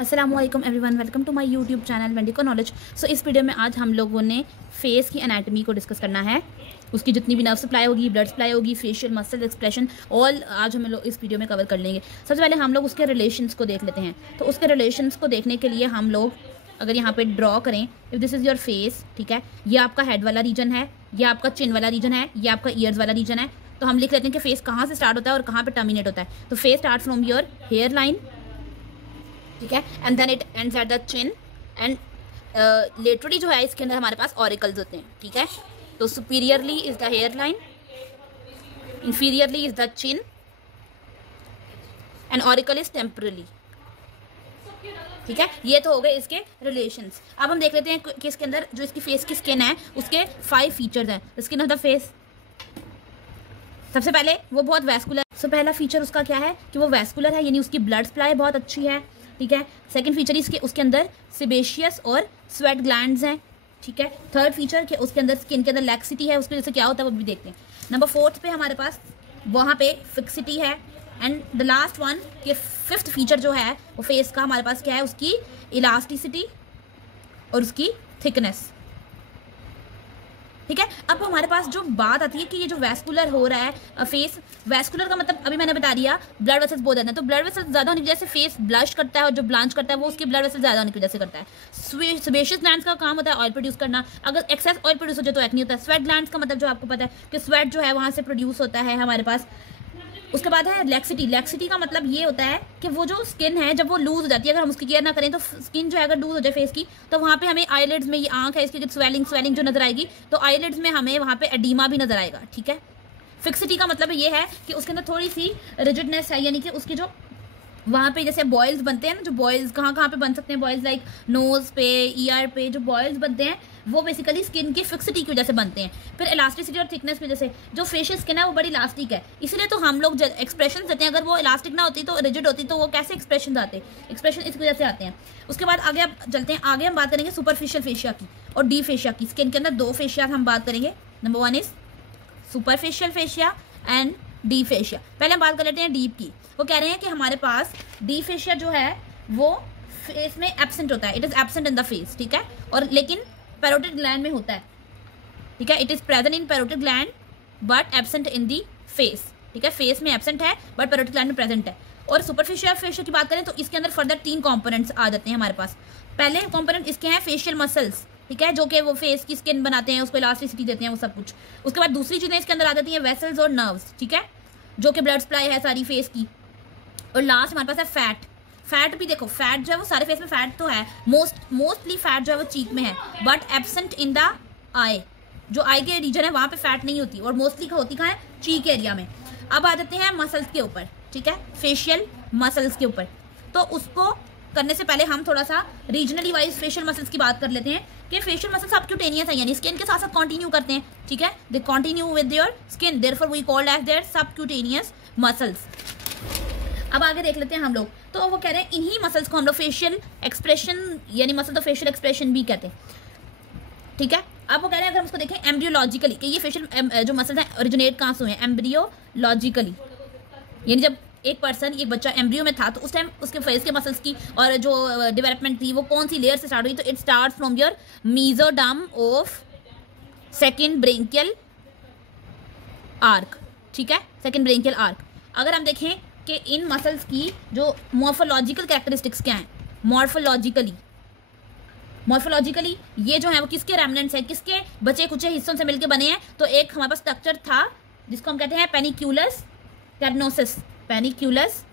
अस्सलाम वालेकुम everyone, welcome to my YouTube channel वेंडिको नॉलेज। सो इस वीडियो में आज हम लोगों ने फेस की एनाटॉमी को डिस्कस करना है। उसकी जितनी भी नर्व सप्लाई होगी, ब्लड सप्लाई होगी, फेशियल मसल एक्सप्रेशन, ऑल आज हम लोग इस वीडियो में कवर कर लेंगे। सबसे पहले हम लोग उसके रिलेशंस को देख लेते हैं। तो उसके रिलेशंस को देखने के लिए हम लोग अगर यहाँ पे ड्रॉ करें, if this is your face, ठीक है, ये आपका हेड वाला रीजन है, ये आपका चिन वाला रीजन है, ये आपका ईयर्स वाला रीजन है। तो हम लिख लेते हैं कि फेस कहाँ से स्टार्ट होता है और कहाँ पे टर्मिनेट होता है। तो face start from your hair line, ठीक है, and then it ends at the chin and laterally जो है इसके अंदर हमारे पास ऑरिकल्स होते हैं, ठीक है। तो superiorly is the hair line, inferiorly is the chin and auricle is temporally, ठीक है। ये तो हो गए इसके रिलेशंस। अब हम देख लेते हैं कि इसके अंदर जो इसकी फेस की स्किन है उसके 5 फीचर्स हैं। स्किन ऑफ द फेस, सबसे पहले वो बहुत वैस्कुलर। सो पहला फीचर उसका क्या है कि वो वैस्कुलर है, यानी उसकी ब्लड सप्लाई बहुत अच्छी है, ठीक है। सेकंड फीचर इसके उसके अंदर सिबेशियस और स्वेट ग्लैंड्स हैं, ठीक है। थर्ड फीचर कि उसके अंदर स्किन के अंदर लैक्सिटी है, उसकी वजह से क्या होता है वो भी देखते हैं। नंबर 4 पे हमारे पास वहाँ पे फिक्सिटी है। एंड द लास्ट वन कि 5th फीचर जो है वो फेस का हमारे पास क्या है, उसकी इलास्टिसिटी और उसकी थिकनेस, ठीक है। अब हमारे पास जो बात आती है कि ये जो वैस्कुलर हो रहा है फेस, वैस्कुलर का मतलब अभी मैंने बता दिया ब्लड वेसल्स बहुत ज़्यादा है। तो ब्लड वेसल्स ज़्यादा होने की वजह से फेस ब्लश करता है और जो ब्लांच करता है वो उसके ब्लड वेसल्स ज़्यादा होने की वजह से करता है। सेबेशियस ग्लैंड्स का काम होता है ऑयल प्रोड्यूस करना। अगर एक्सेस ऑयल प्रोड्यूस हो जाए तो एक्ने होता है। स्वेट ग्लैंड्स का मतलब जो आपको पता है कि स्वेट जो है वहाँ से प्रोड्यूस होता है हमारे पास। उसके बाद है लैक्सिटी। लैक्सिटी का मतलब ये होता है कि वो जो स्किन है जब वो लूज हो जाती है, अगर हम उसकी केयर ना करें तो स्किन जो है अगर लूज हो जाए फेस की, तो वहाँ पे हमें आईलिड्स में, ये आंख है इसकी स्वेलिंग जो नजर आएगी, तो आईलिड्स में हमें वहाँ पे एडीमा भी नजर आएगा, ठीक है। फिक्सिटी का मतलब ये है कि उसके अंदर थोड़ी सी रिजिडनेस है, यानी कि उसकी जो वहाँ पे जैसे बॉयल्स बनते हैं ना, जो बॉयल्स कहाँ पे बन सकते हैं, बॉयल्स लाइक नोज पे, ईयर पे जो बॉयल्स बनते हैं वो बेसिकली स्किन की फिक्सिटी की वजह से बनते हैं। फिर इलास्टिसिटी और थिकनेस की वजह से जो फेशियल स्किन है वो बड़ी इलास्टिक है, इसलिए तो हम लोग एक्सप्रेशन देते हैं। अगर वो इलास्टिक ना होती तो रिजिड होती तो वो कैसे एक्सप्रेशन आते, एक्सप्रेशन इस वजह से आते हैं। उसके बाद आगे अब चलते हैं, आगे हम बात करेंगे सुपरफिशियल फेशिया की और डीप फेशिया की। स्किन के अंदर 2 फेशिया हम बात करेंगे। Number 1 is superficial fascia and deep fascia. पहले हम बात कर लेते हैं डीप की। वो कह रहे हैं कि हमारे पास डीप फेशिया जो है वो फेस में एब्सेंट होता है, it is absent in the face, ठीक है, और लेकिन पैरोटिड ग्लैंड में होता है, ठीक है। It is present in parotid gland but absent in the face, ठीक है। फेस में एब्सेंट है बट पैरोटिड ग्लैंड में प्रेजेंट है। और सुपरफिशियल फेशिया की बात करें तो इसके अंदर फर्दर 3 कॉम्पोनेंट्स आ जाते हैं हमारे पास। पहले कॉम्पोनेंट इसके हैं फेशियल मसल्स, ठीक है, जो कि वो फेस की स्किन बनाते हैं, उसको इलास्टिसिटी देते हैं, वो सब कुछ। उसके बाद दूसरी चीजें इसके अंदर आ जाती हैं वेसल्स और नर्व्स, ठीक है, जो कि ब्लड सप्लाई है सारी फेस की। और लास्ट हमारे पास है फैट। फैट भी देखो, फैट जो है वो सारे फेस में फैट तो है, मोस्टली फैट जो है वो चीक में है बट एब्सेंट इन द आई। जो आई के रीजन है वहां पे फैट नहीं होती और मोस्टली होती कहाँ है, चीक एरिया में। अब आ जाते हैं मसल्स के ऊपर, ठीक है, फेशियल मसल्स के ऊपर। तो उसको करने से पहले हम थोड़ा सा रीजनली वाइज फेशियल मसल्स की बात कर लेते हैं कि फेशियल मसल्स सबक्यूटेनियस है, यानी स्किन के साथ साथ कंटिन्यू करते हैं, ठीक है, they continue with your skin, therefore we called as their subcutaneous muscles. अब आगे देख लेते हैं हम लोग। तो वो कह रहे हैं इन्हीं मसल्स को हम लोग फेशियल एक्सप्रेशन यानी मसल ऑफ फेशियल एक्सप्रेशन भी कहते हैं, ठीक है। अब वो कह रहे हैं अगर हम उसको देखें एम्ब्रियोलॉजिकली कि ये फेशियल जो मसल्स हैं ओरिजिनेट कहाँ से हुए हैं, एम्ब्रियोलॉजिकली, यानी जब एक पर्सन, एक बच्चा एम्ब्रियो में था तो उस टाइम उसके फेस के मसल्स की और जो डेवलपमेंट थी वो कौन सी लेयर से स्टार्ट हुई, तो it start from your mesoderm of second branchial arc, ठीक है, सेकेंड ब्रेंकियल आर्क। अगर हम देखें कि इन मसल्स की जो मॉर्फोलॉजिकल कैरेक्टरिस्टिक्स क्या हैं, मॉर्फोलॉजिकली ये जो है वो किसके रेमनेंट्स हैं, किसके बचे कुचे हिस्सों से मिलकर बने हैं। तो एक हमारे पास स्ट्रक्चर था जिसको हम कहते हैं पेनिक्यूलस कैर्नोसिस, पेनिक्यूलस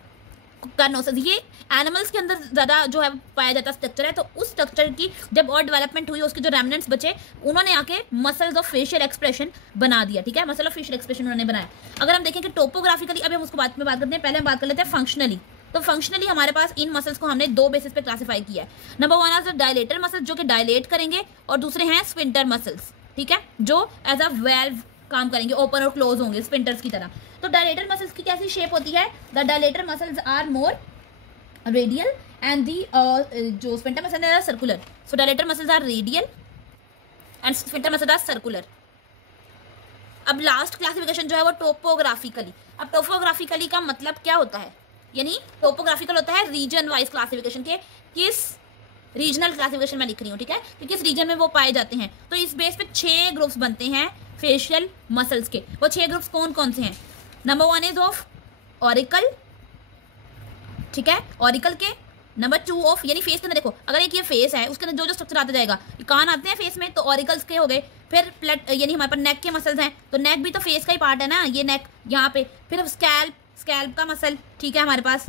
कैर्नोसिस। ये एनिमल्स के अंदर ज़्यादा जो है पाया जाता स्ट्रक्चर है। तो उस स्ट्रक्चर की जब और डेवलपमेंट हुई, उसके जो रेमनेंट्स बचे, उन्होंने आके मसल्स ऑफ फेशियल एक्सप्रेशन बना दिया, ठीक है, मसल ऑफ फेशियल एक्सप्रेशन उन्होंने बनाया। अगर हम देखें कि टोपोग्राफिकली, अभी हम उसको बाद में बात करते हैं, पहले हम बात कर लेते हैं फंक्शनली। तो फंक्शनली हमारे पास इन मसल्स को हमने 2 बेसिस पे क्लासीफाई किया है। नंबर 1 है डायलेटर मसल्स जो कि डायलेट करेंगे, और दूसरे हैं स्फिंक्टर मसल्स, ठीक है, जो एज अ वेल्व काम करेंगे, ओपन और क्लोज होंगे स्फिंक्टर्स की तरह। तो डायलेटर मसल्स की कैसी शेप होती है, the dilator muscles are more radial and the जो sphincter muscles are circular. So dilator muscles are radial and sphincter muscles are circular. अब लास्ट क्लासिफिकेशन जो है वो टोपोग्राफिकली। अब टोपोग्राफिकली का मतलब क्या होता है, यानी टोपोग्राफिकल होता है रीजन वाइज क्लासिफिकेशन के, किस रीजनल क्लासिफिकेशन में लिख रही हूँ, ठीक है, कि किस रीजन में वो पाए जाते हैं। तो इस बेस पे 6 ग्रुप्स बनते हैं फेशियल मसल्स के। वो 6 ग्रुप्स कौन कौन से हैं? नंबर 1 इज ऑफ ऑरिकल, ठीक है, ऑरिकल के। नंबर 2 ऑफ, यानी फेस के अंदर देखो, अगर एक ये फेस है उसके अंदर जो जो स्ट्रक्चर आता जाएगा, कान आते हैं फेस में तो ऑरिकल्स के हो गए। फिर प्लेट, यानी हमारे पास नेक के मसल्स हैं, तो नेक भी तो फेस का ही पार्ट है ना, ये नेक यहाँ पे। फिर स्कैल्प, स्कैल्प का मसल, ठीक है, हमारे पास।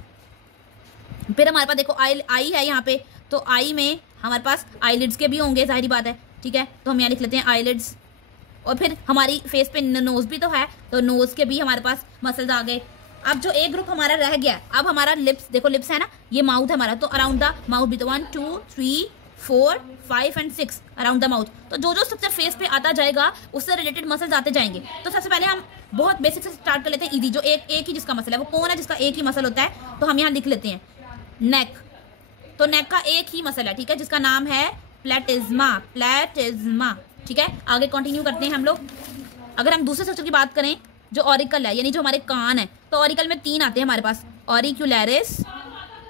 फिर हमारे पास देखो आई है यहाँ पे, तो आई में हमारे पास आईलिड्स के भी होंगे, जाहिर बात है, ठीक है, तो हम यहाँ लिख लेते हैं आईलिड्स। और फिर हमारी फेस पे नोज भी तो है, तो नोज के भी हमारे पास मसल्स आ गए। अब जो एक ग्रुप हमारा रह गया, अब हमारा लिप्स, देखो लिप्स है ना, ये माउथ है हमारा, तो अराउंड द माउथ भी तो 1 2 3 4 5 एंड 6 अराउंड द माउथ। तो जो जो स्ट्रक्चर फेस पे आता जाएगा उससे रिलेटेड मसल्स आते जाएंगे। तो सबसे पहले हम बहुत बेसिक से स्टार्ट कर लेते हैं, इजी, जो एक ही जिसका मसल है, वो कौन है जिसका एक ही मसल होता है? तो हम यहाँ लिख लेते हैं नेक। तो नेक का एक ही मसल है, ठीक है, जिसका नाम है प्लेटिज्मा, प्लेटिज्मा, ठीक है। आगे कंटिन्यू करते हैं हम लोग। अगर हम दूसरे स्ट्रक्चर की बात करें, जो ऑरिकल है, यानी जो हमारे कान है, तो ऑरिकल में 3 आते हैं हमारे पास, ऑरिक्यूलरिस,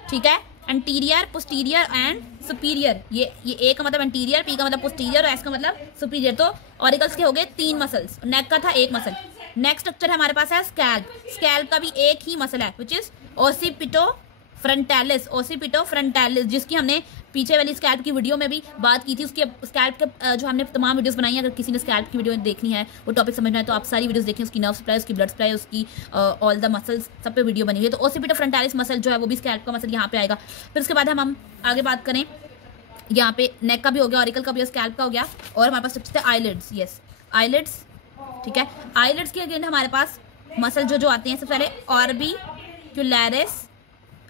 ठीक है, एंटीरियर, पोस्टीरियर एंड सुपीरियर। ये ए का मतलब एंटीरियर, पी का मतलब पोस्टीरियर और एस का मतलब सुपीरियर। तो ऑरिकल्स के हो गए 3 मसल्स, नेक का था एक मसल। नेक्स्ट स्ट्रक्चर हमारे पास है स्कैल्प। स्कैल्प का भी एक ही मसल है, विच इज ओसिपिटो फ्रंटालिस, ओसिपिटो फ्रंटालिस, जिसकी हमने पीछे वाली स्कैल्प की वीडियो में भी बात की थी। उसके स्कैल्प के जो हमने तमाम वीडियोस बनाई हैं, अगर किसी ने स्कैल्प की वीडियो देखनी है, वो टॉपिक समझना है, तो आप सारी वीडियोस देखें, उसकी नर्व सप्लाई, उसकी ब्लड सप्लाई, उसकी ऑल द मसल्स, सब पे वीडियो बनी हुई है। तो ओसिपिटो फ्रंटालिस मसल जो है वो भी स्कैल्प का मसल यहाँ पे आएगा। फिर उसके बाद हम आगे बात करें, यहाँ पे नेक का भी हो गया, ऑरिकल का भी, स्कैल्प का हो गया, और हमारे पास सबसे आईलिड्स, यस आईलिड्स, ठीक है। आईलिड्स के अगेन हमारे पास मसल जो आते हैं, सबसे पहले ऑर्बिक्यूलरिस,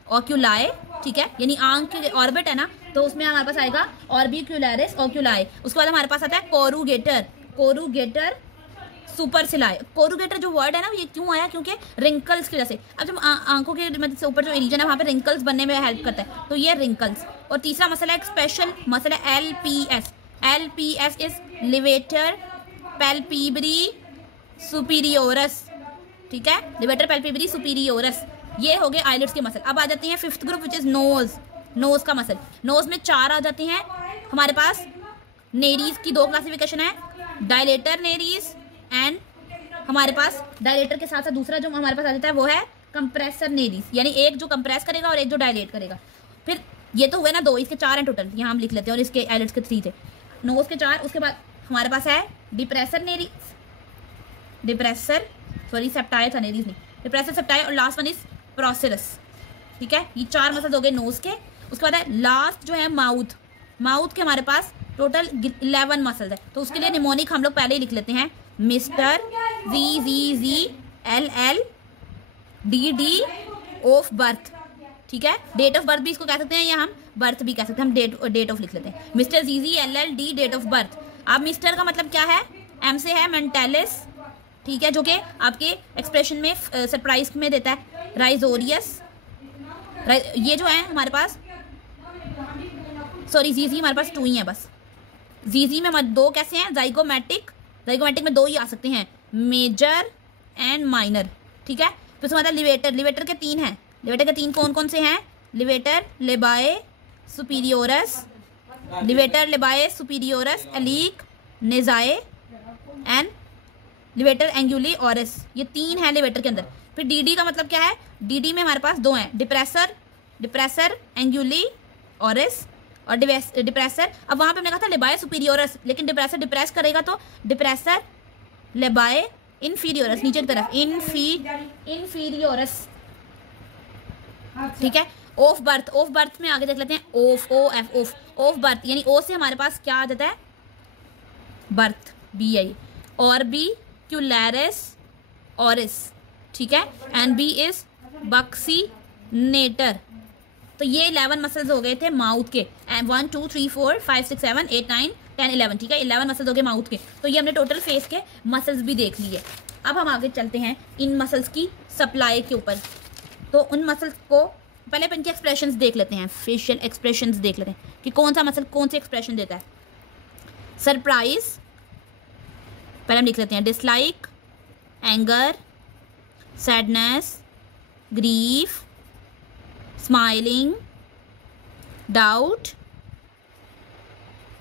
ऑक्यूलाई, ठीक है, यानी आंख के ऑर्बिट है ना, तो उसमें हमारे पास आएगा ऑर्बिक्यूलरिस, ऑक्यूलाई। उसके बाद हमारे पास आता है कोरुगेटर, कोरुगेटर सुपरसिलाई। कोरुगेटर जो वर्ड है ना, ये क्यों आया? क्योंकि रिंकल्स की वजह से। अब जब आंखों के मतलब से ऊपर जो रीजन है वहाँ पे रिंकल्स बनने में हेल्प करता है, तो ये रिंकल्स। और तीसरा मसल है एक स्पेशल मसल है एलपीएस। एलपीएस इज लिवेटर पैल्पेब्री सुपीरियोरस, ठीक है, लिवेटर पैल्पेब्री सुपीरियोरस। ये हो गए आईलिड्स के मसल। अब आ जाते हैं 5th group, which is nose. Nose का मसल, नोज में 4 आ जाते हैं हमारे पास। नेरीज की 2 क्लासिफिकेशन है, डायलेटर नेरीज एंड हमारे पास डायलेटर के साथ साथ दूसरा जो हमारे पास आ जाता है वो है कंप्रेसर नेरीज, यानी एक जो कंप्रेस करेगा और एक जो डायलेट करेगा। फिर ये तो हुए ना 2, इसके 4 हैं टोटल, यहाँ हम लिख लेते हैं, और इसके आईलिड्स के 3 थे, नोज के 4। उसके बाद हमारे पास है डिप्रेसर नेरीज, डिप्रेसर सॉरी सेप्टाई था, नेरीज नहीं, डिप्रेसर सेप्टाई, और लास्ट वन इज प्रोसेरस, ठीक है। ये 4 मसल हो गए नोज के। उसके बाद है लास्ट जो है माउथ। माउथ के हमारे पास टोटल 11 मसल्स है, तो उसके लिए निमोनिक हम लोग पहले ही लिख लेते हैं, mister, G L L D of birth, ठीक है। डेट ऑफ बर्थ भी इसको कह सकते हैं, या हम बर्थ भी कह सकते हैं, हम डेट ऑफ लिख लेते हैं, mister G L L D date of birth. अब मिस्टर का मतलब क्या है? एम से है मेंटालिस, ठीक है, जो कि आपके एक्सप्रेशन में सरप्राइज में देता है, राइजोरियस। ये जो है हमारे पास, सॉरी जीजी हमारे पास 2 ही है बस। जीजी में 2 कैसे हैं? जाइगोमैटिक, जाइगोमैटिक में 2 ही आ सकते हैं, मेजर एंड माइनर, ठीक है। फिर उसके बाद लिवेटर, लिवेटर के 3 हैं। लिवेटर के 3 कौन कौन से हैं? Levator labii superioris, levator labii superioris alaeque nasi and levator anguli oris. ये 3 है लिवेटर के अंदर। फिर डीडी का मतलब क्या है? डीडी में हमारे पास 2 हैं, डिप्रेसर, डिप्रेसर एंगुली ऑरस और डिप्रेसर। अब वहां पे हमने कहा था लेबाए सुपीरियोरस, लेकिन डिप्रेसर डिप्रेस करेगा तो डिप्रेसर लेबाए इन्फीरियोरस, नीचे की तरफ इन्फीरियोरस, ठीक है। ऑफ बर्थ, ऑफ बर्थ में आगे देख लेते हैं, of O F of, of birth यानी ओ से हमारे पास क्या आ जाता है? Birth, B I, orbicularis oris, ठीक है, एंड बी इज बक्सीनेटर। तो ये 11 मसल्स हो गए थे माउथ के, 1 2 3 4 5 6 7 8 9 10 11, ठीक है, 11 मसल्स हो गए माउथ के। तो ये हमने टोटल फेस के मसल्स भी देख लिए। अब हम आगे चलते हैं इन मसल्स की सप्लाई के ऊपर। तो उन मसल्स को पहले अपन के एक्सप्रेशंस देख लेते हैं, फेशियल एक्सप्रेशंस देख लेते हैं कि कौन सा मसल कौन से एक्सप्रेशन देता है। सरप्राइज पहले हम लिख लेते हैं, dislike, anger, sadness, grief, smiling, doubt,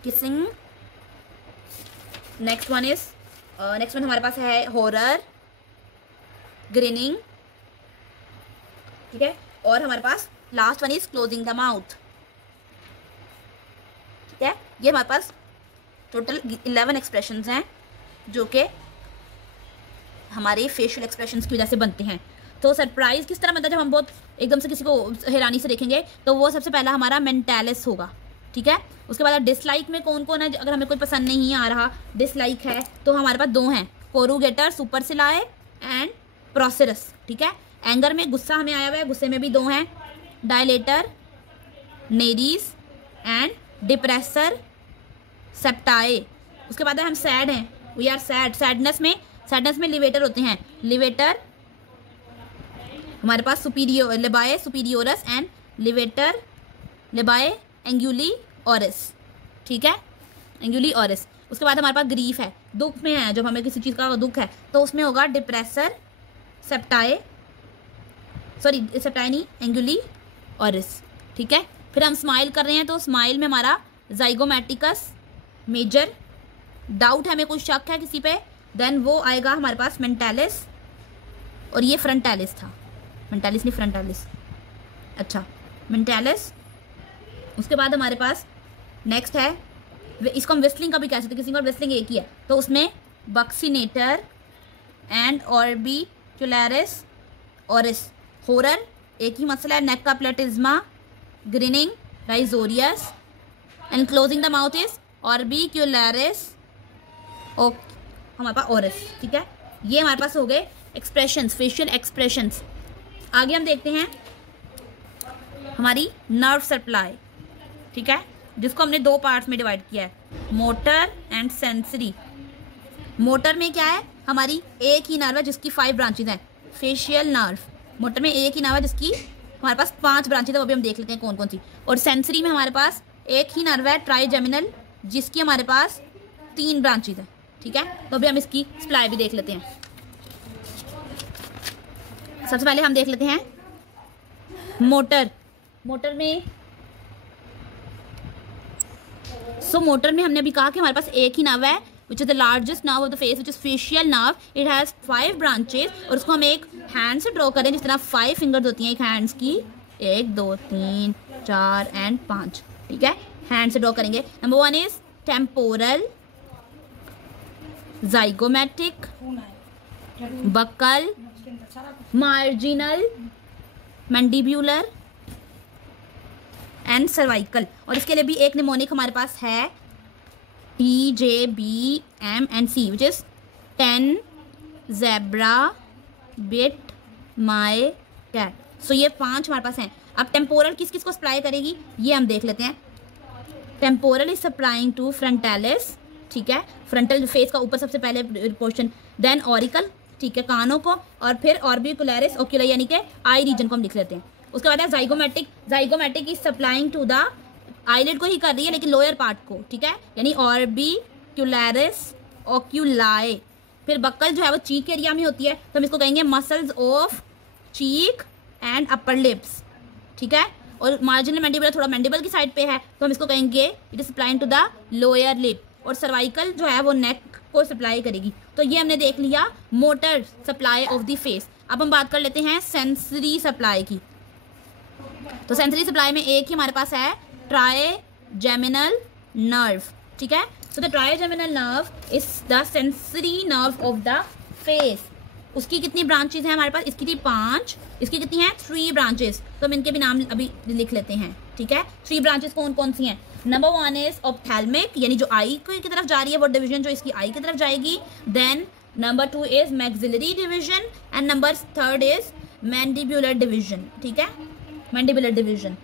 kissing. Next one हमारे पास है हॉरर, ग्रिनिंग, ठीक है। और हमारे पास last one is closing the mouth, ठीक है। ये हमारे पास टोटल 11 एक्सप्रेशंस हैं जो कि हमारे फेशियल एक्सप्रेशंस की वजह से बनते हैं। तो सरप्राइज किस तरह बनता है, जब हम बहुत एकदम से किसी को हैरानी से देखेंगे तो वो सबसे पहला हमारा मेंटालिस होगा, ठीक है। उसके बाद डिसलाइक में कौन कौन है, अगर हमें कोई पसंद नहीं आ रहा, डिसलाइक है, तो हमारे पास 2 हैं, कोरुगेटर, सुपरसिलाए एंड प्रोसेरस, ठीक है। एंगर में गुस्सा हमें आया हुआ है, गुस्से में भी 2 हैं, डायलेटर, नेरीज एंड डिप्रेसर, सेप्टाए। उसके बाद हम सैड हैं, वी आर सैड, सैडनेस में लिवेटर होते हैं, लिवेटर हमारे पास सुपीरियर, लेबाए सुपीरियोरस एंड लिवेटर लेबाए एंगुली ऑरिस, ठीक है, एंगुली ऑरिस। उसके बाद हमारे पास ग्रीफ है, दुख में है, जब हमें किसी चीज़ का दुख है तो उसमें होगा डिप्रेसर, सेप्टाए नहीं, एंगुली ऑरिस, ठीक है। फिर हम स्माइल कर रहे हैं तो स्माइल में हमारा जाइगोमैटिकस मेजर, डाउट है, हमें कोई शक है किसी पे, देन वो आएगा हमारे पास मेंटालिस, और ये फ्रंटालिस था, मेंटालिस नहीं फ्रंटालिस, अच्छा मेंटालिस। उसके बाद हमारे पास नेक्स्ट है, इसको हम विस्लिंग का भी कह सकते हैं, किसी का विस्लिंग एक ही है, तो उसमें buccinator and orbicularis oris. Horror एक ही मसला है, नेक का platysma, grinning, risorius and closing the mouth is orbicularis हमारे पास ऑरिस, ठीक है। ये हमारे पास हो गए एक्सप्रेशंस, फेशियल एक्सप्रेशंस। आगे हम देखते हैं हमारी नर्व सप्लाई, ठीक है, जिसको हमने 2 पार्ट्स में डिवाइड किया है, मोटर एंड सेंसरी। मोटर में क्या है, हमारी एक ही नर्व है जिसकी 5 ब्रांचेज हैं, फेशियल नर्व। मोटर में एक ही नर्व है जिसकी हमारे पास 5 ब्रांचेज है, वो भी हम देख लेते हैं कौन कौन सी। और सेंसरी में हमारे पास एक ही नर्व है, ट्राइजेमिनल, जिसकी हमारे पास 3 ब्रांचेज है, ठीक है। तो अभी हम इसकी सप्लाई भी देख लेते हैं। सबसे पहले हम देख लेते हैं मोटर में। मोटर में हमने अभी कहा कि हमारे पास एक ही नर्व है, which is the largest nerve of the face, which is facial nerve. It has 5 branches, और उसको हम एक हैंड से ड्रॉ करें, जिस तरह 5 फिंगर्स होती हैं एक हैंड्स की, 1 2 3 4 एंड 5, ठीक है। हैंड से ड्रॉ करेंगे। Number 1 is temporal, zygomatic, buccal, marginal, mandibular and cervical. और इसके लिए भी एक निमोनिक हमारे पास है, TJBMNC, which is 10 zebra bit my cat. So ये 5 हमारे पास हैं। अब टेम्पोरल किस किस को सप्लाई करेगी ये हम देख लेते हैं। Temporal is supplying to frontalis, ठीक है, फ्रंटल फेस का ऊपर सबसे पहले पोर्शन, देन ऑरिकल, ठीक है, कानों को, और फिर ऑर्बिकुलरिस ओक्यूलर यानी कि आई रीजन को हम लिख लेते हैं। उसके बाद है zygomatic is supplying to the eyelid को ही कर रही है लेकिन लोअर पार्ट को, ठीक है, यानी ऑर्बिक्युलरिस ओक्यूलाई। फिर बक्कल जो है वो चीक एरिया में होती है, तो हम इसको कहेंगे muscles of cheek and upper lips, ठीक है। और मार्जिनल मैंडिबुलर थोड़ा मैंडिबल की साइड पे है, तो हम इसको कहेंगे it is supplying to the lower lip. और सर्वाइकल जो है वो नेक को सप्लाई करेगी। तो ये हमने देख लिया motor supply of the face. अब हम बात कर लेते हैं सेंसरी सप्लाई की। तो सेंसरी सप्लाई में एक ही हमारे पास है ट्राइजेमिनल नर्व, ठीक है। So the trigeminal nerve is the sensory nerve of the face. उसकी कितनी ब्रांचेस हैं हमारे पास, इसकी थी 5, इसकी कितनी हैं 3 ब्रांचेस। तो हम इनके भी नाम अभी लिख लेते हैं, ठीक है। 3 ब्रांचेस कौन कौन सी हैं। नंबर 1 इज ऑप्थेल्मिक, यानी जो आई की तरफ जा रही है वो डिवीजन जो इसकी आई की तरफ जाएगी। Then number 2 is maxillary division and number 3 is mandibular division, ठीक है, मैंडिबुलर डिवीजन।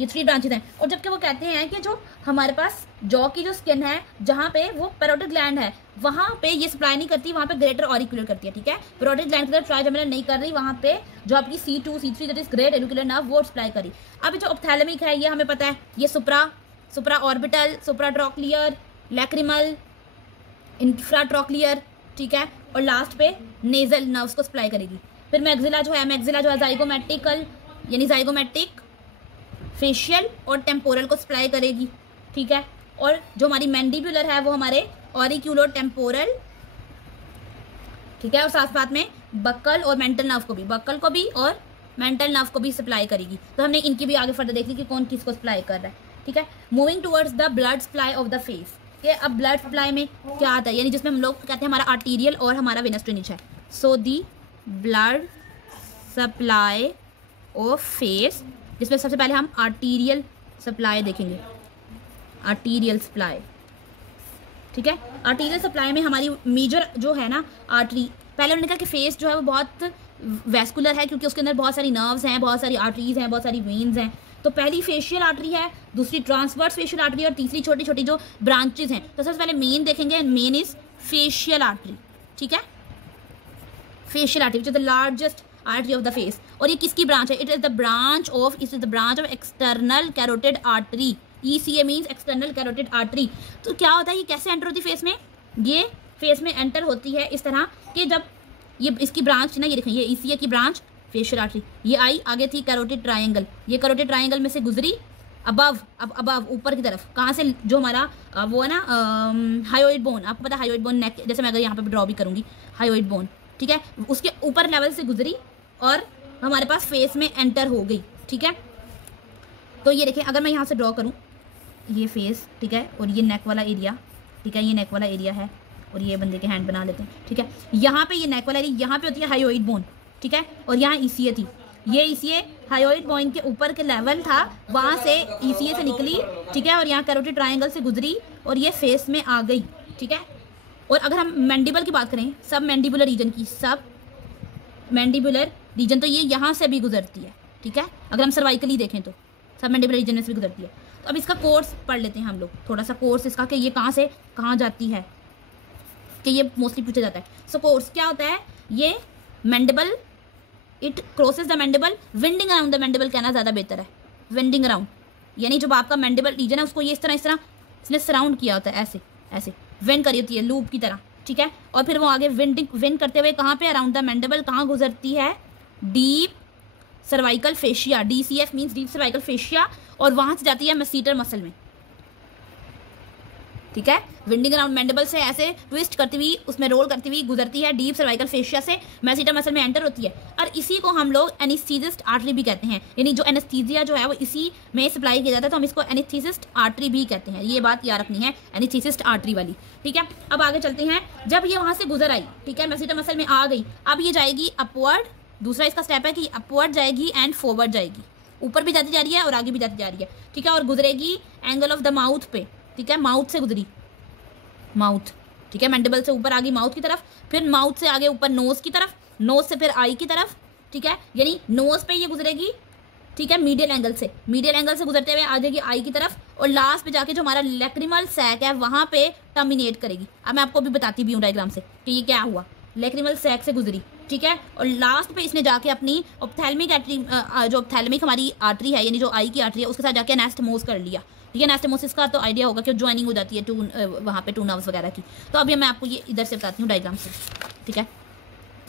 ये 3 ब्रांचेस हैं। और जबकि वो कहते हैं कि जो हमारे पास जॉ की जो स्किन है जहाँ पे वो पैरोटिड ग्लैंड है वहाँ पे ये सप्लाई नहीं करती, वहाँ पे ग्रेटर ऑरिकुलर करती है, ठीक है। पैरोटिड ग्लैंड की तरफ ट्राइजेमिनल नहीं कर रही, वहाँ पे जो आपकी C2 C3 that is great auricular nerve वो सप्लाई करी। अब जो ऑप्थेल्मिक है ये हमें पता है, ये सुप्रा ऑर्बिटल, सुप्रा ट्रॉक्लियर, लैक्रिमल, इंफ्राट्रॉक्लियर, ठीक है, और लास्ट पे नेजल नर्व्स को सप्लाई करेगी। फिर मैक्सिला जो है जाइगोमैटिकल यानी जाइगोमैटिक फेशियल और टेम्पोरल को सप्लाई करेगी, ठीक है। और जो हमारी मैंडिबुलर है वो हमारे ऑरिक्यूलो टेम्पोरल, ठीक है, और साथ साथ में बक्कल और मेंटल नर्व को भी, बक्कल को भी और मेंटल नर्व को भी सप्लाई करेगी। तो हमने इनकी भी आगे फर्दर देख ली कि कौन किसको सप्लाई कर रहा है, ठीक है। Moving towards the blood supply of the face, कि अब ब्लड सप्लाई में क्या आता है, यानी जिसमें हम लोग कहते हैं हमारा आर्टीरियल और हमारा वेनस ड्रेनेज है। So the blood supply of face, जिसमें सबसे पहले हम आर्टीरियल सप्लाई देखेंगे, आर्टीरियल सप्लाई, ठीक है। आर्टीरियल सप्लाई में हमारी मेजर जो है ना आर्टरी, पहले उन्होंने कहा कि फेस जो है वो बहुत वैस्कुलर है क्योंकि उसके अंदर बहुत सारी नर्व्स हैं, बहुत सारी आर्टरीज हैं, बहुत सारी वेन्स हैं। तो पहली फेशियल आर्टरी है, दूसरी ट्रांसवर्स फेशियल आर्टरी और तीसरी छोटी छोटी जो ब्रांचेज हैं। तो सबसे पहले मेन देखेंगे, मेन इज फेशियल आर्टरी, ठीक है। Facial artery which is the largest artery of the face. और ये किसकी ब्रांच है? It is the branch of external carotid artery. ECA means external carotid artery. तो क्या होता है, ये कैसे एंटर होती है फेस में? ये फेस में एंटर होती है इस तरह कि जब ये इसकी ब्रांच ना, ये देखें, ये ECA की ब्रांच फेशियल आर्टरी, ये आई आगे थी कैरोटिड ट्रायंगल, ये कैरोटिड ट्रायंगल में से गुजरी अबव, अब अबव ऊपर की तरफ, कहाँ से? जो हमारा वो है ना हायोइड बोन, आपको पता है हायोइड बोन नेक, जैसे मैं अगर यहाँ पे ड्रॉ भी करूँगी हायोइड बोन, ठीक है, उसके ऊपर लेवल से गुजरी और हमारे पास फेस में एंटर हो गई, ठीक है। तो ये देखिए, अगर मैं यहाँ से ड्रॉ करूँ ये फेस, ठीक है, और ये नेक वाला एरिया, ठीक है, ये नेक वाला एरिया है और ये बंदे के हैंड बना लेते हैं, ठीक है। यहाँ पे ये नेक वाला एरिया, यहाँ पे होती है हायोइड बोन, ठीक है, और यहाँ ECA थी। ये ECA हायोइड बोन के ऊपर के लेवल था, वहाँ से ECA से निकली, ठीक है, और यहाँ कैरोटिड ट्रायंगल से गुजरी और ये फेस में आ गई, ठीक है। और अगर हम मैंडिबल की बात करें, सब मैंडिबुलर रीजन की, सब मैंडिबुलर रीजन, तो ये यहाँ से भी गुजरती है, ठीक है। अगर हम सर्वाइकली देखें तो सब मैंडिबुलर रीजन में से भी गुजरती है। तो अब इसका कोर्स पढ़ लेते हैं हम लोग, थोड़ा सा कोर्स इसका, कि ये कहाँ से कहाँ जाती है, कि ये मोस्टली पूछा जाता है। सो कोर्स क्या होता है? ये mandible, it crosses the mandible, winding around the mandible कहना ज़्यादा बेहतर है। विंडिंग अराउंड यानी जो आपका मैंडिबल रीजन है उसको ये इस तरह इसने सराउंड किया होता है, ऐसे ऐसे विंड करी होती है लूप की तरह, ठीक है। और फिर वो आगे विंड करते हुए कहाँ पे? Around the mandible. कहाँ गुजरती है? Deep cervical fascia, DCF means deep cervical fascia, और वहां से जाती है मैसेटर मसल में, ठीक है। विंडिंग अराउंड मैंडिबल से ऐसे ट्विस्ट करती हुई, उसमें रोल करती हुई गुजरती है डीप सर्वाइकल फेशिया से, मैसेटर मसल में एंटर होती है। और इसी को हम लोग एनेस्थीसिस्ट आर्टरी भी कहते हैं, यानी जो एनेस्थीसिया जो है वो इसी में सप्लाई किया जाता है, तो हम इसको एनेस्थीसिस्ट आर्टरी भी कहते हैं। ये बात याद रखनी है, एनेस्थीसिस्ट आर्टरी वाली, ठीक है। अब आगे चलते हैं। जब ये वहां से गुजर आई, ठीक है, मैसेटर मसल में आ गई, अब ये जाएगी अपवर्ड। दूसरा इसका स्टेप है कि अपवर्ड जाएगी एंड फॉरवर्ड जाएगी, ऊपर भी जाती जा रही है और आगे भी जाती जा रही है, ठीक है। और गुजरेगी एंगल ऑफ द माउथ पे, ठीक है, माउथ से गुजरी, माउथ, ठीक है, मैंडिबल से ऊपर आ गई माउथ की तरफ, फिर माउथ से आगे ऊपर नोज की तरफ, नोज से फिर आई की तरफ, ठीक है, यानी नोज पे ये गुजरेगी, ठीक है, मीडियल एंगल से गुजरते हुए आ जाएगी आई की तरफ, और लास्ट पे जाके जो हमारा लैक्रिमल सैक है वहां पे टर्मिनेट करेगी। अब मैं आपको भी बताती भी हूँ डायग्राम से कि ये क्या हुआ। लैक्रिमल सैक से गुजरी, ठीक है, और लास्ट पे इसने जाके अपनी ऑप्थेल्मिक आर्टरी, जो ऑप्थेल्मिक हमारी आर्टरी है, यानी जो आई की आर्टरी है, उसके साथ जाके एनास्टमोस कर लिया, ठीक है। एनास्टमोसिस का तो आइडिया होगा कि ज्वाइनिंग हो जाती है वहाँ पे टू नर्व्स वगैरह की। तो अभी मैं आपको ये इधर से बताती हूँ डायग्राम से, ठीक है।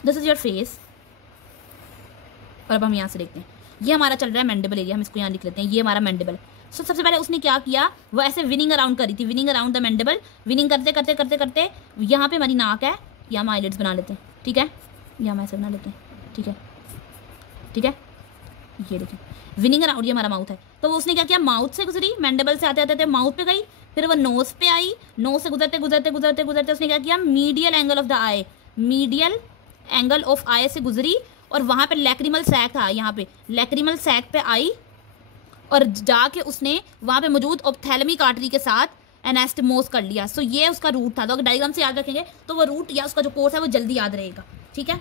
दिस इज योर फेस, और अब हम यहाँ से देखते हैं, ये हमारा चल रहा है मैंडिबल एरिया, हम इसको यहाँ लिख लेते हैं, ये हमारा मैंडिबल। सो सबसे पहले उसने क्या किया, वो ऐसे विनिंग अराउंड करी थी, winning around the mandible, winning करते करते करते करते यहाँ पे हमारी नाक है, यहाँ हम आईलिड्स बना लेते हैं, ठीक है, यहाँ हम ऐसे बना लेते हैं, ठीक है, ठीक है। ये देखिए विनिंग अराउंड, ये हमारा माउथ है। तो उसने क्या किया, माउथ से गुजरी, मैंडिबल से आते आते माउथ पे गई, फिर वो नोज पे आई, नोज से गुजरते गुजरते गुजरते गुजरते उसने क्या किया, medial angle of the eye, medial angle of eye से गुजरी, और वहां पे लैक्रिमल सैक था, यहाँ पे लैक्रिमल सैक पे आई, और जाके उसने वहां पे मौजूद ऑप्थेल्मिक आर्टरी के साथ एनास्टमोस कर लिया। सो ये उसका रूट था। तो अगर डायग्राम से याद रखेंगे तो वो रूट या उसका जो कोर्स है वो जल्दी याद रहेगा, ठीक है।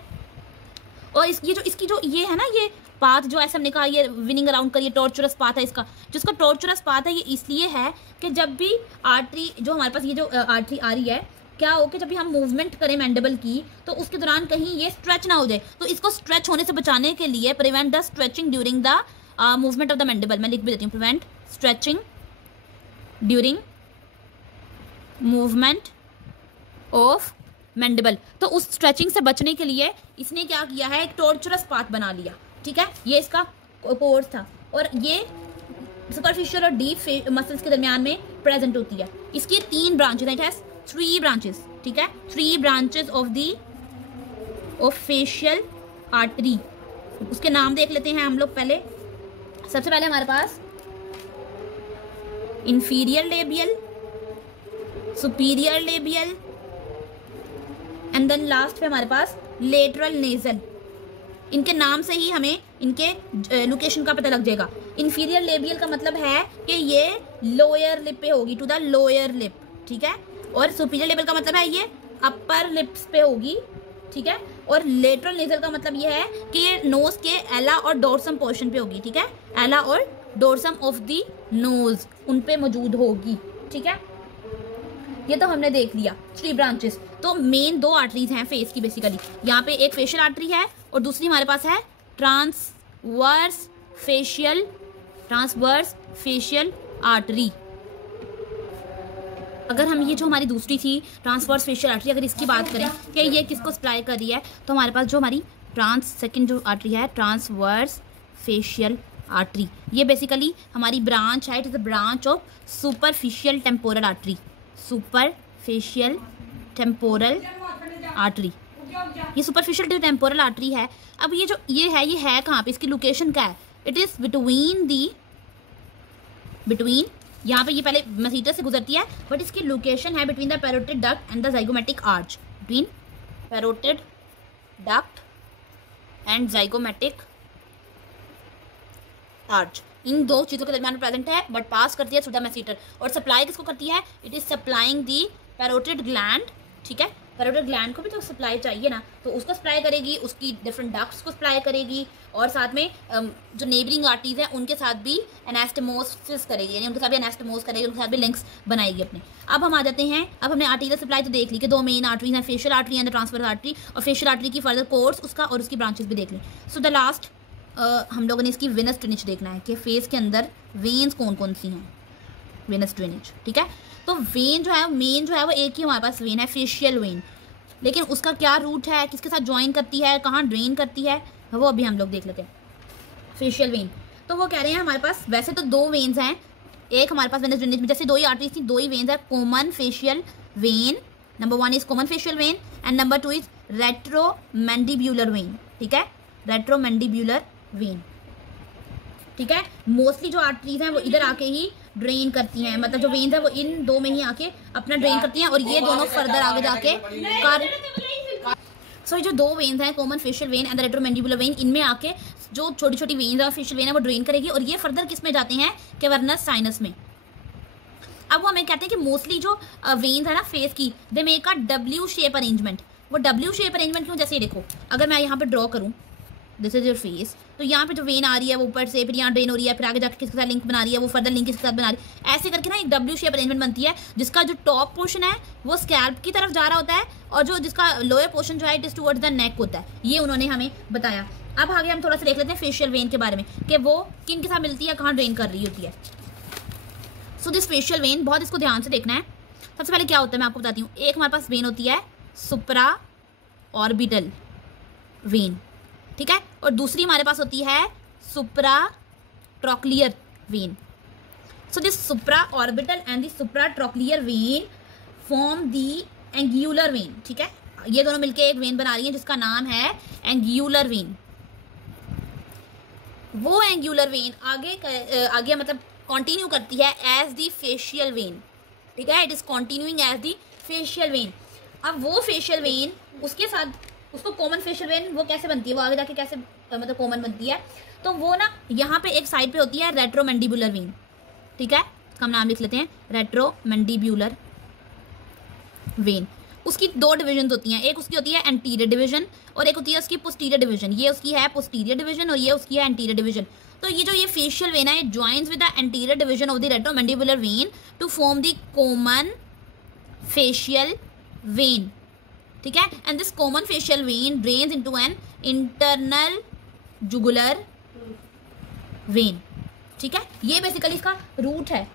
और इसकी जो ये है ना, ये पाथ जो ऐसे हमने कहा, ये विनिंग अराउंड का ये टॉर्चरस पाथ है इसका, जिसका टॉर्चरस पाथ है ये इसलिए है कि जब भी आर्टरी जो हमारे पास ये जो आर्टरी आ रही है, क्या हो कि जब भी हम मूवमेंट करें मैंडिबल की, तो उसके दौरान कहीं ये स्ट्रेच ना हो जाए, तो इसको स्ट्रेच होने से बचाने के लिए, prevent the stretching during the movement of the mandible, मैं लिख भी देती हूँ, prevent stretching during movement of mandible. तो उस स्ट्रेचिंग से बचने के लिए इसने क्या किया है, एक टॉर्चरस पाथ बना लिया, ठीक है। ये इसका कोर्स था, और ये सुपरफिशियल और डीप मसल्स के दरमियान में प्रेजेंट होती है। इसकी 3 ब्रांचेस हैं, इट हैज 3 ब्रांचेस, ठीक है, 3 ब्रांचेस ऑफ फेशियल आर्टरी। उसके नाम देख लेते हैं हम लोग पहले। सबसे पहले हमारे पास inferior labial, superior labial and then last पे हमारे पास लेटरल नेजल। इनके नाम से ही हमें इनके लोकेशन का पता लग जाएगा। इंफीरियर लेबियल का मतलब है कि ये लोअर लिप पे होगी, टू द लोअर लिप, ठीक है, और सुपीरियर लेबियल का मतलब है ये अपर लिप्स पे होगी, ठीक है, और लेटरल नेजल का मतलब ये है कि ये नोज के एला और डोर्सम पोर्शन पे होगी, ठीक है, एला और डोर्सम ऑफ द नोज उन पे मौजूद होगी, ठीक है। ये तो हमने देख लिया 3 ब्रांचेस। तो मेन 2 आर्टरीज हैं फेस की बेसिकली। यहाँ पे एक फेशियल आर्टरी है और दूसरी हमारे पास है ट्रांसवर्स फेशियल आर्टरी। अगर हम ये जो हमारी दूसरी थी ट्रांसवर्स फेशियल आर्टरी, अगर इसकी बात करें कि ये किसको सप्लाई कर रही है, तो हमारे पास जो हमारी सेकंड जो आर्टरी है ट्रांसवर्स फेशियल आर्टरी, ये बेसिकली हमारी ब्रांच है। It is a branch of superficial temporal artery, superficial temporal artery. ये सुपरफिशियल टेम्पोरल आर्टरी है। अब ये जो ये है कहाँ पे, इसकी लोकेशन क्या है? इट इज बिटवीन यहाँ पे ये पहले मसीटर से गुजरती है, बट इसकी लोकेशन है between the parotid duct and the zygomatic arch, between parotid duct and zygomatic arch. इन 2 चीज़ों के दरमियान प्रेजेंट है, बट पास करती है थ्रू द मसीटर। और सप्लाई किसको करती है? It is supplying the parotid gland, ठीक है, पैरोटिड ग्लैंड को भी तो सप्लाई चाहिए ना, तो उसको सप्लाई करेगी, उसकी डिफरेंट डक्ट्स को सप्लाई करेगी, और साथ में जो नेबरिंग आर्टरीज हैं उनके साथ भी एनास्टमोसिस करेगी, यानी उनके साथ भी एनास्टमोस करेगी, उनके साथ भी लिंक्स बनाएगी अपने। अब हम आ जाते हैं, अब हमने आर्टीरियल सप्लाई तो देख ली कि 2 मेन आर्टरीज हैं, facial artery and transfer artery, और फेशियल आर्टरी की फर्दर कोर्स उसका और उसकी ब्रांचेस भी देख ली। सो द लास्ट हम लोगों ने इसकी वेनस ड्रेनेज देखना है कि फेस के अंदर वेन्स कौन कौन सी हैं, वेनस ड्रेनेज, ठीक है। तो वेन जो है मेन जो है वो एक ही हमारे पास वेन है, फेशियल वेन, लेकिन उसका क्या रूट है, किसके साथ ज्वाइन करती है, कहाँ ड्रेन करती है, वो अभी हम लोग देख लेते हैं। फेशियल वेन, तो वो कह रहे हैं हमारे पास वैसे तो 2 वेन्स हैं, एक हमारे पास वेनस ड्रेनेज में जैसे 2 ही आर्टरीज थी, 2 ही वेन्स है। Common facial vein, number 1 is common facial vein and number 2 is retromandibular vein, ठीक है, रेट्रोमैंडिब्यूलर वेन, ठीक है। मोस्टली जो आर्टरीज हैं वो इधर आके ही ड्रेन करती हैं, मतलब जो वेन्स है वो इन 2 में ही आके अपना ड्रेन करती हैं, और ये दोनों फर्दर आगे जाके सो जो 2 वेन्स हैं, common facial vein and retromandibular vein, इनमें आके जो छोटी छोटी वेन्स है फेशियल वेन है वो ड्रेन करेगी, और ये फर्दर किस में जाते हैं, कैवर्नस साइनस में। अब वो हमें कहते हैं कि मोस्टली जो वेन्स है ना फेस की, they make a W shape arrangement. वो W शेप अरेंजमेंट क्यों? जैसे देखो, अगर मैं यहाँ पे ड्रॉ करूँ, दिस इज योर फेस, तो यहाँ पे जो वेन आ रही है वो ऊपर से, फिर यहाँ ड्रेन हो रही है, फिर आगे जाकर किसके साथ लिंक बना रही है, वो फर्दर लिंक किसके साथ बना रही है, ऐसे करके ना एक W शेप अरेंजमेंट बनती है, जिसका जो टॉप पोर्शन है वो स्कैल्प की तरफ जा रहा होता है, और जो जिसका लोअर पोर्शन जो है it is towards the neck होता है। ये उन्होंने हमें बताया। अब आगे हम थोड़ा सा देख लेते हैं फेशियल वेन के बारे में कि वो किन के साथ मिलती है, कहाँ ड्रेन कर रही होती है। सो दिस फेशियल वेन, बहुत इसको ध्यान से देखना है। सबसे पहले क्या होता है मैं आपको बताती हूँ। एक हमारे पास वेन होती है सुप्रा ऑर्बिटल वेन, ठीक है, और दूसरी हमारे पास होती है supratrochlear vein. So this supraorbital and the supratrochlear vein form the angular vein, ठीक है, ये दोनों मिलके एक वेन बना रही है जिसका नाम है एंग्युलर वेन। वो एंग्युलर वेन आगे मतलब कंटिन्यू करती है एज दी फेशियल वेन, ठीक है, it is continuing as the facial vein. अब वो फेशियल वेन उसके साथ उसको कॉमन फेशियल वेन वो कैसे बनती है, वो आगे जाके कैसे मतलब कॉमन बनती है, तो वो ना यहाँ पे एक साइड पे होती है रेट्रोमैंडिबुलर वेन, ठीक है, इसका हम नाम लिख लेते हैं रेट्रोमैंडिबुलर वेन। उसकी 2 डिविजन होती हैं, एक उसकी होती है एंटीरियर डिवीजन और एक होती है उसकी पोस्टीरियर डिवीजन। ये उसकी है पोस्टीरियर डिवीजन और ये उसकी है एंटीरियर डिवीजन। तो ये जो ये फेशियल वेन है, it joins with the anterior division of the retromandibular vein to form the common facial vein, ठीक है, and this common facial vein drains into an internal jugular vein, ठीक है। ये बेसिकली इसका रूट है,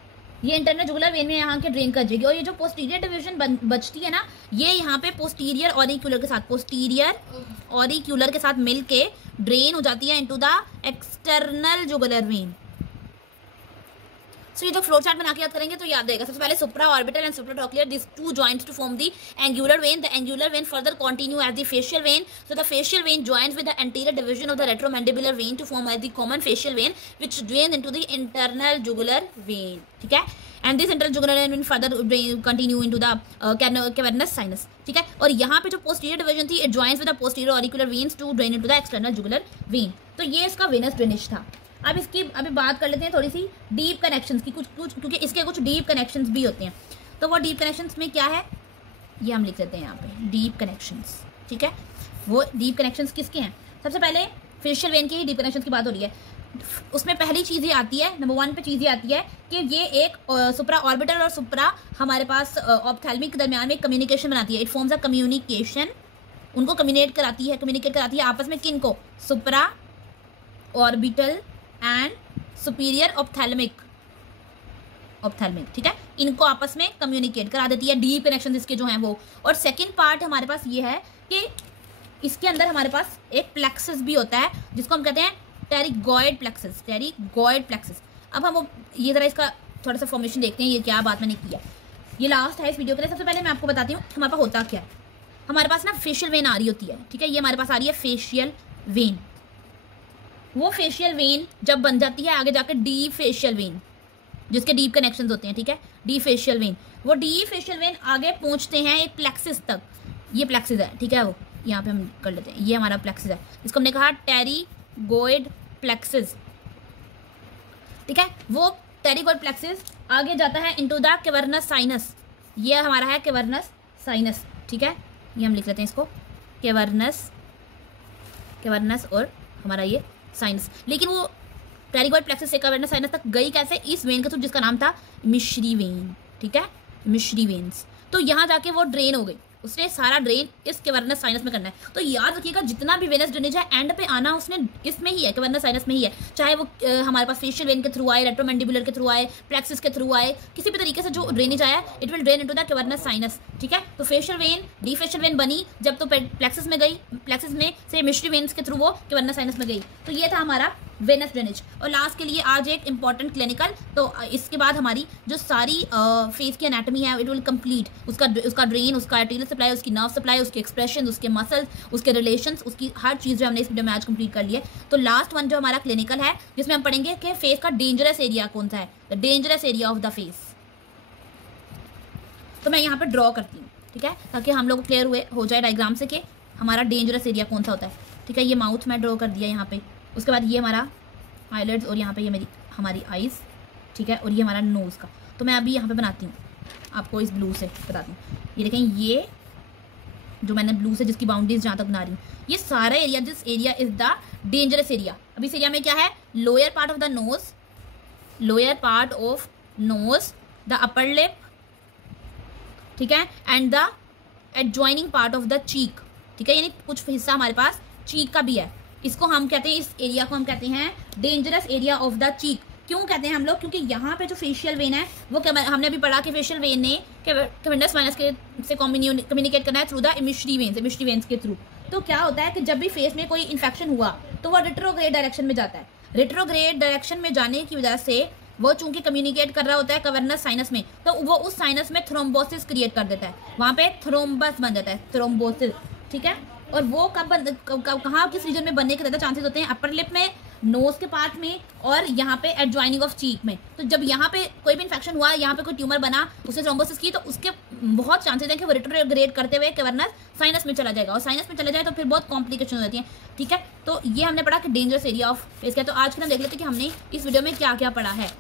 ये internal jugular when में यहाँ के ड्रेन कर जाएगी। और ये जो पोस्टीरियर डिवीजन बचती है ना, ये यहाँ पे पोस्टीरियर ऑरिक्यूलर के साथ मिलके ड्रेन हो जाती है into the external jugular vein, so ये जो फ्लो चार्ट बना के याद करेंगे तो याद रहेगा। सबसे पहले supraorbital and supratrochlear, this two joints to form the angular vein. The angular vein further continue as the facial vein. So the facial vein joins with the anterior division of the retromandibular vein to form as the common facial vein which drain into the internal jugular vein, ठीक है। And this internal jugular vein will further continue into the cavernous sinus, ठीक है। और यहाँ पे जो posterior division थी, it joins with the posterior auricular veins to drain into the external jugular vein. तो ये इसका वेनस ड्रेनेज था। अब इसकी अभी बात कर लेते हैं थोड़ी सी डीप कनेक्शंस की, कुछ क्योंकि इसके कुछ डीप कनेक्शंस भी होते हैं। तो वो डीप कनेक्शंस में क्या है, ये हम लिख लेते हैं यहाँ पे डीप कनेक्शंस, ठीक है। वो डीप कनेक्शंस किसके हैं? सबसे पहले फेशियल वेन के ही डीप कनेक्शंस की बात हो रही है। उसमें पहली चीज़ ये आती है, नंबर 1 पे चीज़ ये आती है कि ये एक सुप्रा ऑर्बिटल और सुप्रा हमारे पास ऑप्थेल्मिक के दरमियान में कम्युनिकेशन बनाती है। इट फॉर्म्स अ कम्युनिकेशन, उनको कम्युनिकेट कराती है आपस में। किन को? सुप्रा ऑर्बिटल एंड सुपीरियर ऑप्थेल्मिक, ठीक है। इनको आपस में कम्युनिकेट करा देती है, डीप कनेक्शन इसके जो हैं वो। और सेकंड पार्ट हमारे पास ये है कि इसके अंदर हमारे पास एक प्लेक्सस भी होता है जिसको हम कहते हैं टेरिगॉइड प्लेक्सस। अब हम ये जरा इसका थोड़ा सा फॉर्मेशन देखते हैं, ये क्या बात मैंने की है। ये लास्ट है इस वीडियो के लिए। सबसे पहले मैं आपको बताती हूँ हमारे पास होता क्या है। हमारे पास ना फेशियल वेन आ रही होती है, ठीक है। ये हमारे पास आ रही है फेशियल वेन। वो फेशियल वेन जब बन जाती है आगे जाकर डीप फेशियल वेन, जिसके डीप कनेक्शंस होते हैं, ठीक है। डीप फेशियल वेन, वो डीप फेशियल वेन आगे पहुंचते हैं एक प्लेक्सिस तक। ये प्लेक्सिस है, ठीक है। वो यहाँ पे हम कर लेते हैं, ये हमारा प्लेक्सिस है, इसको हमने कहा टेरिगॉइड प्लेक्सिस, ठीक है। वो टेरिगॉइड प्लेक्सिस आगे जाता है इनटू द कैवर्नस साइनस। ये हमारा है कैवर्नस साइनस, ठीक है। ये हम लिख लेते हैं इसको कैवर्नस और हमारा ये साइनस। लेकिन वो टेरिगॉइड प्लेक्सस से कैवर्नस साइनस तक गई कैसे? इस वेन के थ्रू जिसका नाम था मिश्री वेन, ठीक है, मिश्री वेन्स। तो यहाँ जाके वो ड्रेन हो गई, उसने सारा ड्रेन इस कैवर्नस साइनस में करना है। तो याद रखिएगा जितना भी वेनस ड्रेनेज है एंड पे आना उसने इसमें ही है, कैवर्नस साइनस में ही है। चाहे वो हमारे पास फेशियल वेन के थ्रू आए, रेट्रोमैंडिबुलर के थ्रू आए, प्लेक्सिस के थ्रू आए, किसी भी तरीके से जो ड्रेनेज आया it will drain into the cavernous sinus, ठीक है। तो facial vein, D facial vein बनी जब तो प्लेक्सिस में गई, प्लेक्सिस में से मिश्री वेन्स के थ्रू वो कैवर्नस साइनस में गई। तो ये था हमारा वेनस ड्रेनेज। और लास्ट के लिए आज एक इंपॉर्टेंट क्लिनिकल। तो इसके बाद हमारी जो सारी फेस की एनाटॉमी है इट विल कंप्लीट, उसका ड्रेन, उसका आर्टेरियल सप्लाई, उसकी नर्व सप्लाई, उसके एक्सप्रेशन, उसके मसल्स, उसके रिलेशंस, उसकी हर चीज़ जो हमने इस वीडियो में आज कंप्लीट कर ली है। तो लास्ट वन जो हमारा क्लिनिकल है जिसमें हम पढ़ेंगे कि फेस का डेंजरस एरिया कौन सा है, the dangerous area of the face. तो मैं यहाँ पर ड्रॉ करती हूँ, ठीक है, ताकि हम लोग क्लियर हो जाए डायग्राम से कि हमारा डेंजरस एरिया कौन सा होता है, ठीक है। ये माउथ में ड्रॉ कर दिया यहाँ पे, उसके बाद ये हमारा आईलिड्स और यहाँ पे ये हमारी आईज, ठीक है, और ये हमारा नोज़ का। तो मैं अभी यहाँ पे बनाती हूँ, आपको इस ब्लू से बताती हूँ। ये देखें, ये जो मैंने ब्लू से जिसकी बाउंड्रीज जहाँ तक बना रही हूँ, ये सारा area, this area is the dangerous area. अब इस एरिया में क्या है? Lower part of the nose, the upper lip, ठीक है, and the adjoining part of the cheek, ठीक है। यानी कुछ हिस्सा हमारे पास चीक का भी है। इसको हम कहते हैं, इस एरिया को हम कहते हैं dangerous area of the cheek. क्यों कहते हैं हम लोग? क्योंकि यहाँ पे जो फेशियल वेन है वो हमने अभी पढ़ा कि फेशियल वेन ने कैवर्नस साइनस के से कम्युनिकेट करना है थ्रू द मिश्री वेन्स के थ्रू। तो क्या होता है कि जब भी फेस में कोई इन्फेक्शन हुआ तो वो रेट्रोग्रेड डायरेक्शन में जाता है। रेट्रोग्रेड डायरेक्शन में जाने की वजह से वो चूंकि कम्युनिकेट कर रहा होता है कैवर्नस साइनस में, तो वो उस साइनस में थ्रोम्बोसिस क्रिएट कर देता है, वहाँ पे थ्रोम्बस बन जाता है, थ्रोम्बोसिस, ठीक है। और वो कहाँ किस रीजन में बनने के ज़्यादा चांसेस होते हैं? अपर लिप में, नोज के पार्ट में, और यहाँ पे एडजॉइनिंग ऑफ चीक में। तो जब यहाँ पे कोई भी इन्फेक्शन हुआ, यहाँ पे कोई ट्यूमर बना, उसने थ्रोम्बोसिस की, तो उसके बहुत चांसेस हैं कि वो रेट्रोग्रेड करते हुए कैवर्नस साइनस में चला जाएगा, और साइनस में चला जाए तो फिर बहुत कॉम्प्लिकेशन हो जाती है, ठीक है। तो ये हमने पढ़ा कि डेंजरस एरिया ऑफ फेस क्या। तो आज के हम देख लेते हैं कि हमने इस वीडियो में क्या क्या पढ़ा है।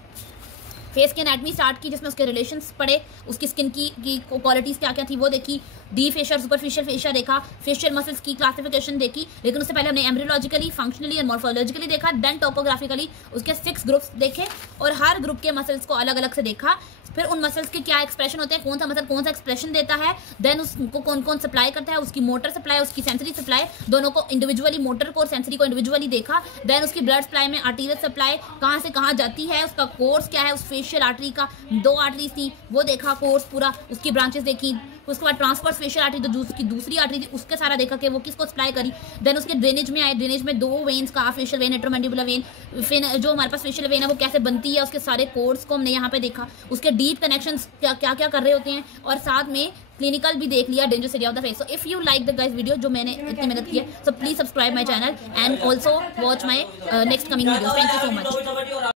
फेस की एनाटमी स्टार्ट की, जिसमें उसके रिलेशंस पढ़े, उसकी स्किन की क्वालिटीज़ क्या क्या थी वो देखी, डी फेशियल, सुपरफिशियल फेशियल देखा, फेशियल मसल्स की क्लासिफिकेशन देखी। लेकिन उससे पहले हमने एम्ब्रियोलॉजिकली, फंक्शनली और मॉर्फोलॉजिकली देखा, देन टोपोग्राफिकली उसके 6 ग्रुप्स देखे और हर ग्रुप के मसल्स को अलग अलग से देखा। फिर उन मसल्स के क्या एक्सप्रेशन होते हैं, कौन सा मसल कौन सा एक्सप्रेशन देता है, देन उसको कौन कौन सप्लाई करता है, उसकी मोटर सप्लाई, उसकी सेंसरी सप्लाई, दोनों को इंडिविजुअली, मोटर को और सेंसरी को इंडिविजुअली देखा। देन उसकी ब्लड सप्लाई में आर्टीरियल सप्लाई कहाँ से कहाँ जाती है, उसका कोर्स क्या है, उस फेशियल आर्टरी का 2 आर्टरीज थी, वो देखा कोर्स पूरा, उसकी ब्रांचेस देखी। उसके बाद ट्रांसफर फेशियल आर्टरी जो उसकी दूसरी आर्टरी थी उसके सारा देखा कि वो किसको सप्लाई करी। देन उसके ड्रेनेज में आए, ड्रेनेज में 2 वेन्स का फेशियल वेन, इंटरमैंडिबुलर वेन, फिर जो हमारे पास फेशियल वेन है वो कैसे बनती है, उसके सारे कोर्स को हमने यहाँ पे देखा, उसके डीप कनेक्शंस क्या क्या क्या कर रहे होते हैं, और साथ में क्लिनिकल भी देख लिया, dangerous area of the face. So if you like the guys video जो मैंने इतनी मेहनत की है, so please subscribe my channel and also watch my next coming video. Thank you so much.